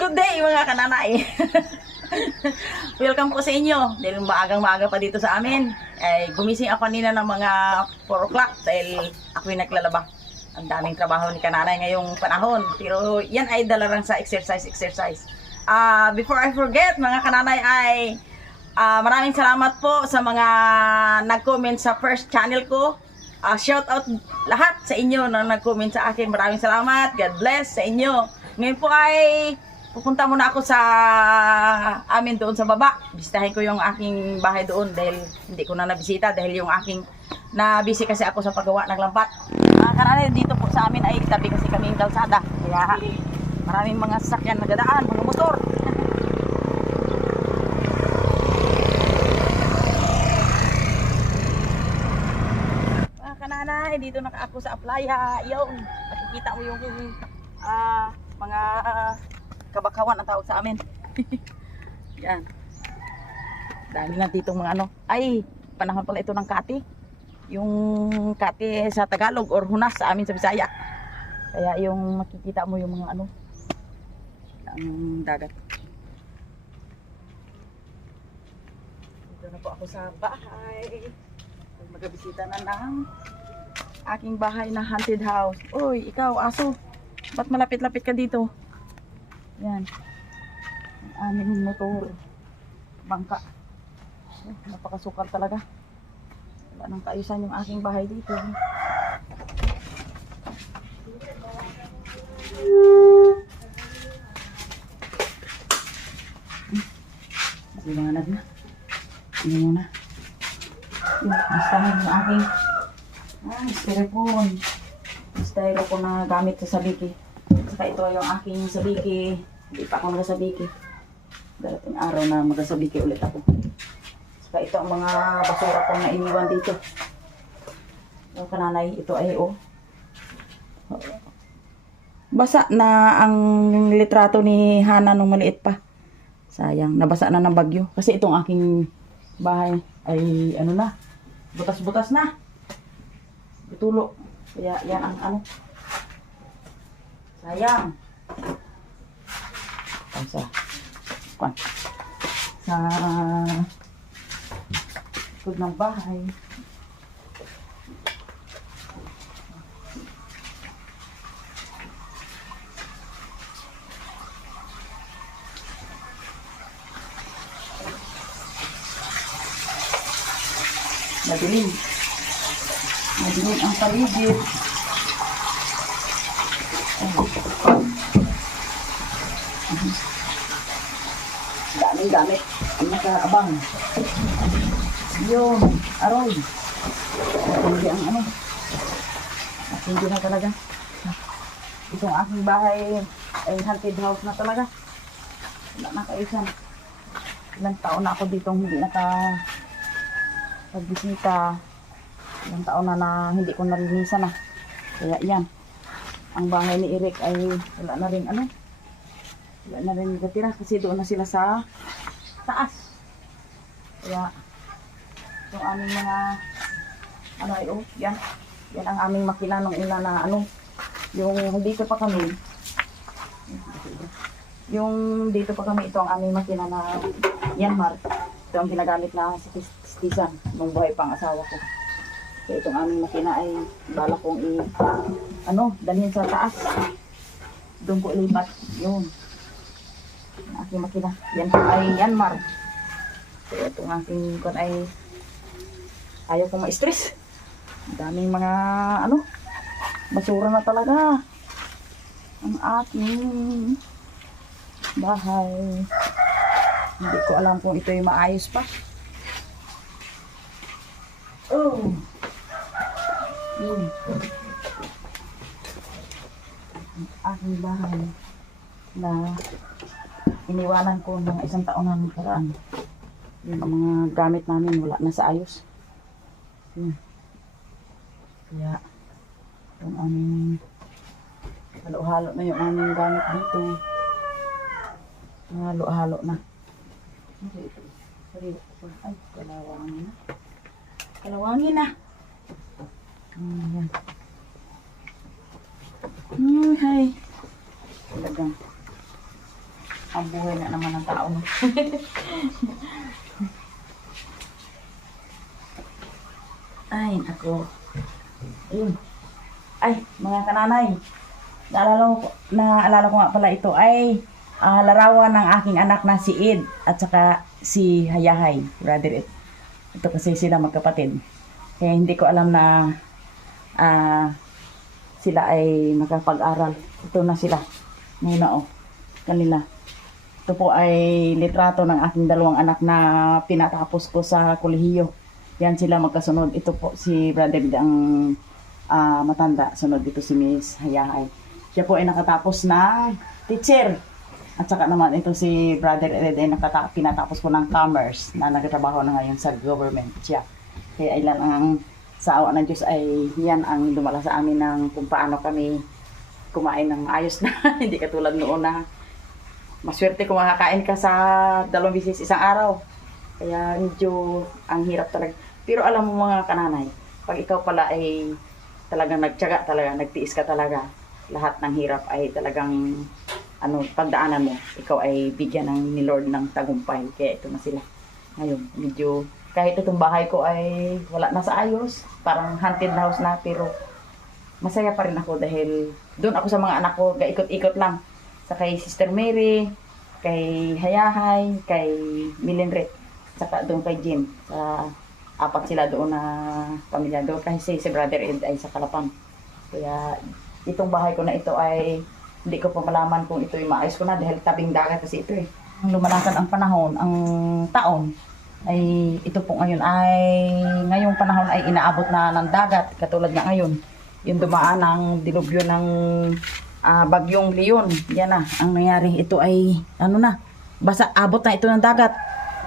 Good day mga kananay. Welcome po sa inyo. Dahil maagang-maaga pa dito sa amin. Ay, gumising ako kanina ng mga 4 o'clock dahil ako'y naglalaba. Ang daming trabaho ni kananay ngayong panahon. Pero yan ay dalarang sa exercise. Before I forget mga kananay ay maraming salamat po sa mga nag-comment sa first channel ko. Shout out lahat sa inyo na nag-comment sa akin. Maraming salamat. God bless sa inyo. Ngayon po ay pupunta muna ako sa amin doon sa baba. Bisitahin ko yung aking bahay doon dahil hindi ko na nabisita dahil yung aking nabisi kasi ako sa paggawa ng lampat. Karana dito po sa amin ay tabi kasi kaming kalsada. Kaya maraming mga sasakyan nagadaan, mga motor. Mga kananay, dito na ako sa Aplaya. Yung makikita mo yung mga kabakawan ang tawag sa amin. Yan. Dami na ditong mga ano. Ay, panahon pala ito ng kati. Yung kati sa Tagalog or hunas sa amin sa Bisaya. Kaya yung makikita mo yung mga ano, ang dagat. Dito na po ako sa bahay. Magabisita na ng aking bahay na haunted house. Uy, ikaw aso. Ba't malapit-lapit ka dito? Yan. Ang aming motor. Bangka. Napakasukal talaga. Wala nang kaayusan yung aking bahay dito. Liwanag na. Hindi muna. Yung listahan yung aking styrofoam. Styrofoam na gamit sa sabiki. Saka ito yung aking sabiki. Hindi pa ako magasabiki. Darating araw na magasabiki ulit ako. Saka ito ang mga basura kong nainiwan dito. Yung kananay, ito ay basa na ang litrato ni Hana nung maliit pa. Sayang, nabasa na ng bagyo. Kasi itong aking bahay ay ano na, butas-butas na. Bitulo. Kaya yan ang ano. Sayang. Sa likod ng bahay. Madilim. Madilim ang paligid. Daming gamit ang nakaabang. Yun, aroy. Hindi ang ano. Hindi na talaga. Itong aking bahay ay haunted house na talaga. Wala na kaisan. Ilang taon na ako dito hindi pagbisita. Ilang taon na hindi ko narinisan na. Kaya yan. Ang bahay ni Eric ay wala na rin ano. Wala na rin natira kasi doon na sila sa taas. Kaya yung aming mga ano ay yan. Yan ang aming makina nung una na ano. Yung dito pa kami. Yung dito pa kami ito ang aming makina na Yanmar. Ito ang ginagamit na sa Tisan nung buhay pang asawa ko. Kaya itong aming makina ay bala kong dalhin sa taas. Doon ko ilipat. Yun. Ang aking makina. Yan po ay Yanmar. Kaya itong aking kon ay ayaw kong ma-stress. Daming mga basura na talaga. Ang aking bahay. Hindi ko alam kung ito ay maayos pa. Oh. Yun. Ang aking bahay na iniwanan ko ng 1 taon na nakaraan. Yung mga gamit namin wala na sa ayos. Yun. Kaya yung aming halo-halo na yung aming gamit dito. Halo-halo na. Ay, kalawangin na. Kalawangin na. Ayan. Hi. Talagang Ang buhay na naman ng tao. No? Ay, ako. Ayun. Ay, mga kananay. Naalala ko nga pala ito ay larawan ng aking anak na si Ed at saka si Hayahay, brother Ed. Ito kasi sila magkapatid. Kaya hindi ko alam na sila ay makapag-aral. Ito na sila. Ngayon na kanila. Ito po ay litrato ng aking dalawang anak na pinatapos ko sa kolehiyo. Yan sila magkasunod. Ito po si brother Ed ang matanda. Sunod dito si Miss Hayahay. Siya po ay nakatapos na teacher. At saka naman ito si brother Ed ay pinatapos ko ng commerce na nagtatrabaho na ngayon sa government siya. Kaya ilan ang sa awa ng Diyos ay yan ang dumala sa amin ng kung paano kami kumain ng ayos na. Hindi katulad noon na maswerte kung makakain ka sa 2 bisis isang araw. Kaya medyo ang hirap talaga. Pero alam mo mga kananay, pag ikaw pala ay talagang nagtiyaga talaga, nagtiis ka talaga, lahat ng hirap ay talagang pagdaanan mo, ikaw ay bigyan ni Lord ng tagumpay. Kaya ito na sila. Ngayon, medyo kahit itong bahay ko ay wala na sa ayos, parang haunted house na, pero masaya pa rin ako dahil doon ako sa mga anak ko, ikot-ikot lang. Sa kay Sister Mary, kay Hayahay, kay Milinret, saka doon kay Jim. Sa 4 sila doon na pamilya doon, kasi si Brother Ed ay sa Kalapan. Kaya itong bahay ko na ito ay hindi ko pa malaman kung ito ay maayos ko na dahil tabing dagat kasi ito eh. Lumalakan ang panahon, ang taon, ay ito po ngayon ngayong panahon ay inaabot na ng dagat katulad nga ngayon yung dumaan ng dilubyo ng bagyong Leon. Yan na ang nangyari, ito ay basa, abot na ito ng dagat,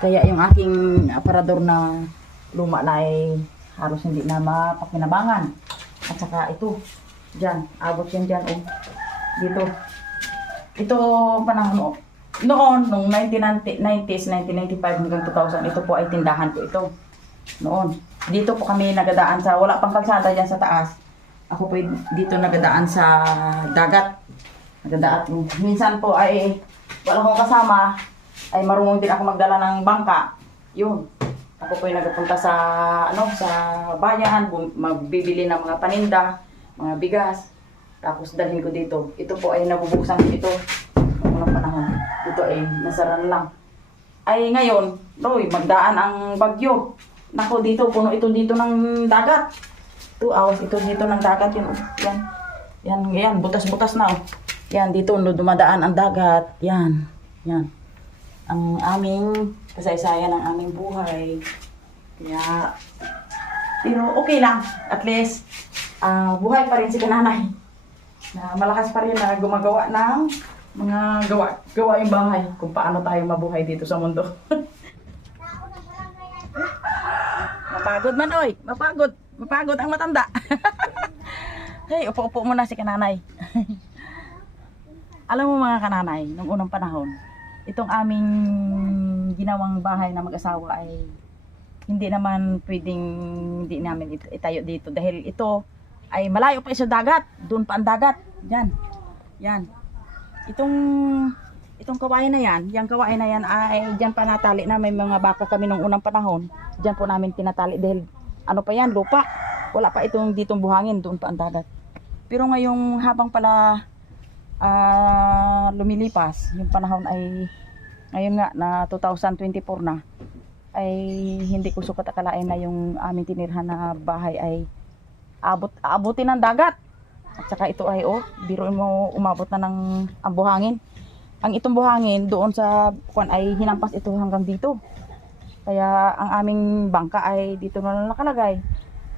kaya yung aking aparador na luma na ay halos hindi na mapakinabangan. At saka ito dyan, abot yan dyan dito, ito panahon noon, nung 1990s, 1995 hanggang 2000, ito po ay tindahan ko ito. Noon. Dito po kami nagadaan sa, wala pang kalsada dyan sa taas. Ako po dito nagadaan sa dagat. Nagadaan. Minsan po ay, wala akong kasama, ay marunong din ako magdala ng bangka. Yun. Ako po ay nagpunta sa, sa bayan, magbibili ng mga paninda, mga bigas. Tapos dalhin ko dito. Ito po ay nabubuksan ko ito. Unang panahon. Ito ay nasaran lang. Ay ngayon, magdaan ang bagyo. Nako dito, puno ito dito ng dagat. 2 hours ito dito ng dagat. Yan, butas-butas na. Yan, dito dumadaan ang dagat. Yan. Ang aming kasaysayan ng aming buhay. Kaya, pero okay lang. At least, buhay pa rin si kananay. Na malakas pa rin na gumagawa ng mga gawaing bahay kung paano tayo mabuhay dito sa mundo. Mapagod man oy, mapagod ang matanda. Hey, upo-upo muna si kananay. Alam mo mga kananay, nung unang panahon, itong aming ginawang bahay na mag-asawa ay hindi naman pwedeng hindi namin itayo dito dahil ito ay malayo pa sa dagat, doon pa ang dagat. Yan. Itong kawain na yan, yung kawain na yan ay diyan pa natali na, may mga baka kami nung unang panahon. Diyan po namin tinatali dahil pa yan, lupa. Wala pa itong ditong buhangin, doon pa ang dagat. Pero ngayong habang pala lumilipas, yung panahon ay ngayon nga na 2024 na, ay hindi ko sukat akalain na yung aming tinirhan na bahay ay aabutin ng dagat. At saka ito ay biruin mo, umabot na ng ang buhangin. Ang itong buhangin doon sa kuwan ay hinampas ito hanggang dito. Kaya ang aming bangka ay dito na nakalagay.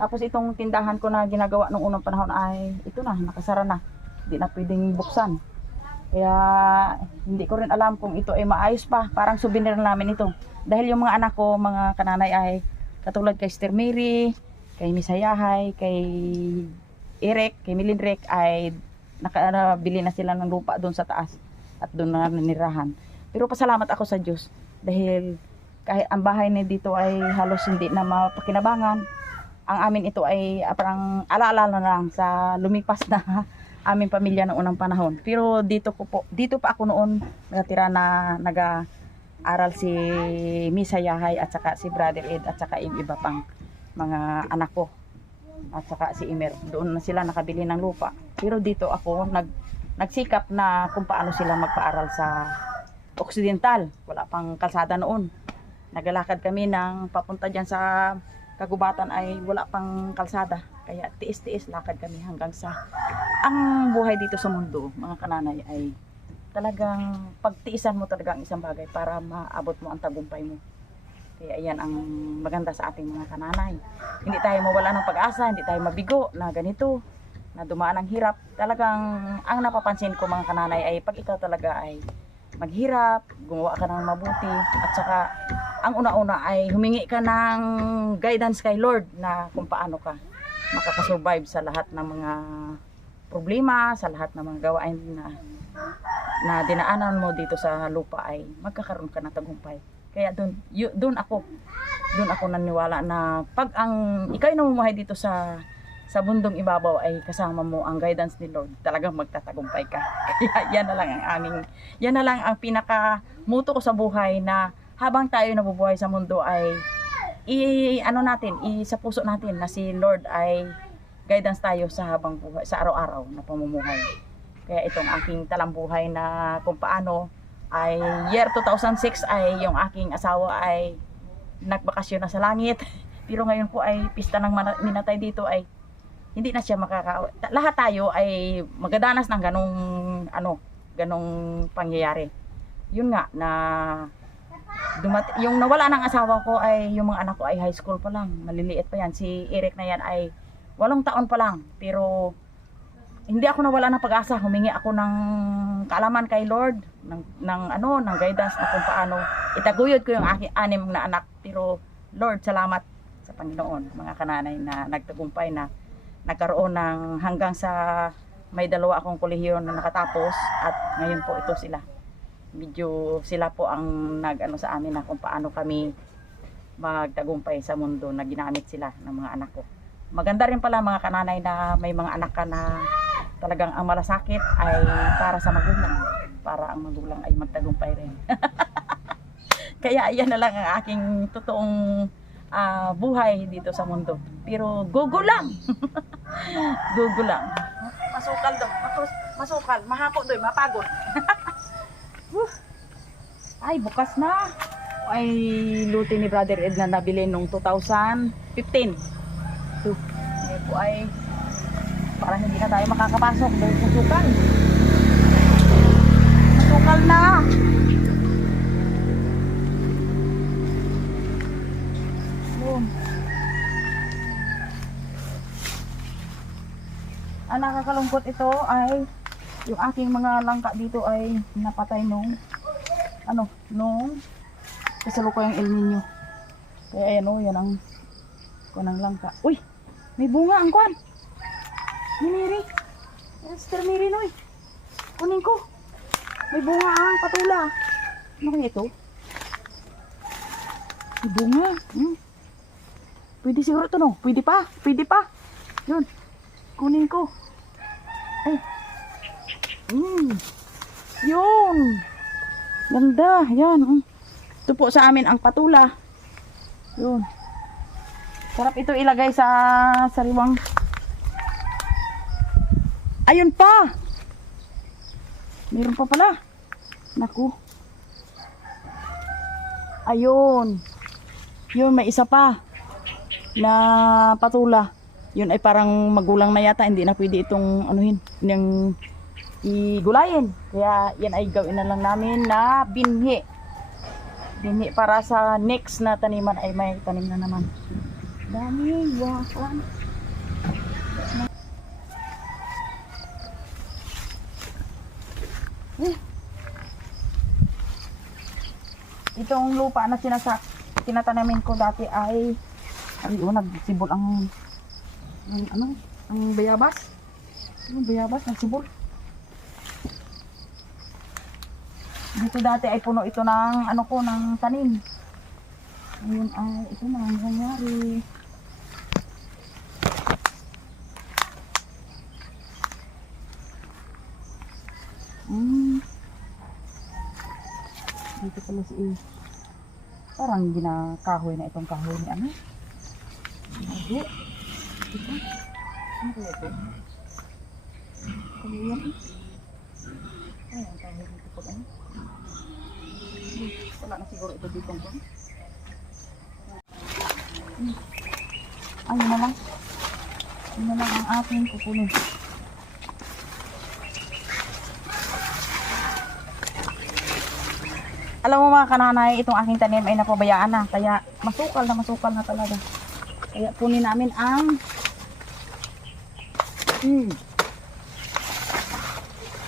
Tapos itong tindahan ko na ginagawa nung unang panahon ay ito na, nakasara na. Hindi na pwedeng buksan. Kaya hindi ko rin alam kung ito ay maayos pa. Parang souvenir namin ito. Dahil yung mga anak ko, mga kananay ay katulad kay Sister Mary, kay Miss Hayahay, kay Eric, kay Milinrek ay nakabili na sila ng lupa doon sa taas at doon na nanirahan. Pero pasalamat ako sa Diyos dahil kahit ang bahay na dito ay halos hindi na mapakinabangan. Ang amin ito ay parang alaala na lang sa lumipas na aming pamilya noong unang panahon. Pero dito pa ako noon nakatira na nag-aaral si Misa Yahay at saka si Brother Ed at saka yung iba pang mga anak ko at saka si Imer. Doon na sila nakabili ng lupa. Pero dito ako nagsikap na kung paano sila magpaaral sa Occidental. Wala pang kalsada noon. Nagalakad kami ng papunta dyan sa Kagubatan ay wala pang kalsada. Kaya tiis-tiis lakad kami hanggang sa ang buhay dito sa mundo, mga kananay, ay talagang pagtiisan mo talaga ang isang bagay para maabot mo ang tagumpay mo. Kaya yan ang maganda sa ating mga kananay. Hindi tayo mawala ng pag-asa, hindi tayo mabigo na ganito, na dumaan ang hirap. Talagang ang napapansin ko mga kananay ay pag ikaw talaga ay maghirap, gumawa ka ng mabuti, at saka ang una-una ay humingi ka ng guidance kay Lord na kung paano ka makakasurvive sa lahat ng mga problema, sa lahat ng mga gawain na dinaanan mo dito sa lupa ay magkakaroon ka ng tagumpay. Kaya doon ako naniwala na pag ang ikaw ay namumuhay dito sa bundong ibabaw ay kasama mo ang guidance ni Lord, talagang magtatagumpay ka. Kaya yan na lang ang pinaka muto ko sa buhay, na habang tayo nabubuhay sa mundo ay sa puso natin na si Lord ay guidance tayo sa habang buhay, sa araw-araw na pamumuhay. Kaya itong aking talambuhay na kung paano ay year 2006 ay yung aking asawa ay nagbakasyon na sa langit. Pero ngayon po ay pista ng minatay dito ay hindi na siya lahat tayo ay magadanas ng ganong pangyayari. Yun nga na yung nawala ng asawa ko ay yung mga anak ko ay high school pa lang, maliliit pa yan. Si Eric na yan ay 8 taon pa lang. Pero hindi ako nawala ng pag-asa. Humingi ako ng kaalaman kay Lord ng guidance na kung paano itaguyod ko yung aking 6 na anak. Pero Lord, salamat sa Panginoon, mga kananay, na nagtagumpay na nagkaroon ng hanggang sa may 2 akong kolehiyon na nakatapos, at ngayon po ito sila. Medyo sila po ang sa amin na kung paano kami magtagumpay sa mundo, na ginamit sila ng mga anak ko. Maganda rin pala mga kananay na may mga anak ka na talagang ang malasakit ay para sa magulang, para ang magulang ay magtagumpay rin. Kaya yan na lang ang aking totoong buhay dito sa mundo. Pero gugo lang. Gugo lang. Masukal daw. Masukal. Mahapo doy, mapagod. Ay, bukas na. Ay, luti ni Brother Ed na nabili nung 2015. Ito. Ngayon po ay parang hindi na tayo makakapasok dahil masukal. Masukal na. Ang nakakalungkot ito ay yung aking mga langka dito ay napatay nung kasalukuyang El Nino. Kaya ayan yan ang kunang langka. Uy, may bunga ang kwan ni Miri. Sister Miri, noy, kunin ko. May bunga ang patula. Ano kaya ito? May bunga. Pwede siguro ito, no? Pwede pa. Yun, kunin ko. Ay. Yun. Ganda. Yan. Ito po sa amin ang patula. Yun. Sarap ito ilagay sa sariwang. Ayun pa. Meron pa pala. Naku. Ayun. Yun, may isa pa na patula. Yun ay parang magulang na yata, hindi na pwede itong yung igulayin. Kaya yan ay gawin na lang namin na binhi. Binhi para sa next na taniman ay may tanim na naman. Dami, wakan. Itong lupa na tinatanamin ko dati ay nagsibol ang bayabas. Ang bayabas nagsibol. Dito dati ay puno ito ng ng tanim. Ngayon ay ito na ang nangyari. Dito pala si parang ginakahoy na itong kahoy ni ano. Ito. Ito. Ano kaya ito? Kaluyan. Ay, ang kahoy dito pag ano. Wala na siguro ito dito ko. Ay, yun na lang. Yun na lang ang aking kukunin. Alam mo mga kananay, itong aking tanim ay napabayaan na. Kaya masukal na talaga. Kaya kunin namin ang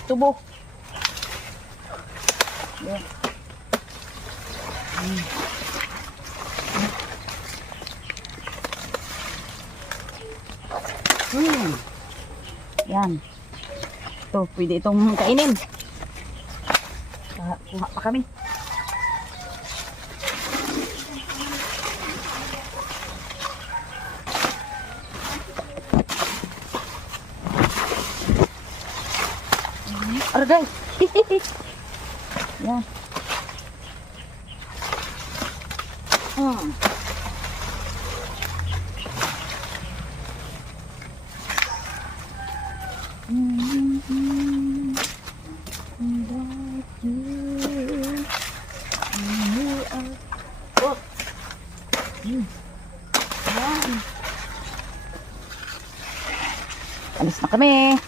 tubo. Yan. Yan. Ito, pwede itong kainin. Kuha pa kami. Argay. Yan. Alis na kami.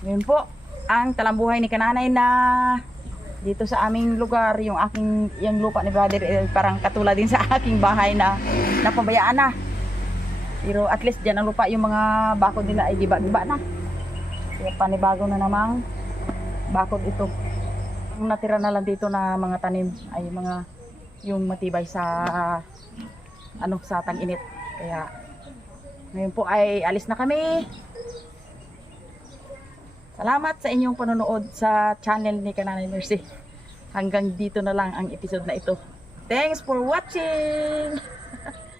Ngayon po, ang talambuhay ni Kananay na dito sa aming lugar, yung lupa ni brother, parang katulad din sa aking bahay na napabayaan na. Pero at least dyan ang lupa, yung mga bakod nila ay giba-giba na. Kaya panibago na namang bakod ito. Ang natira na lang dito na mga tanim ay mga yung matibay sa sa tag-init. Kaya ngayon po ay alis na kami. Salamat sa inyong panonood sa channel ni Kananay Mercy. Hanggang dito na lang ang episode na ito. Thanks for watching!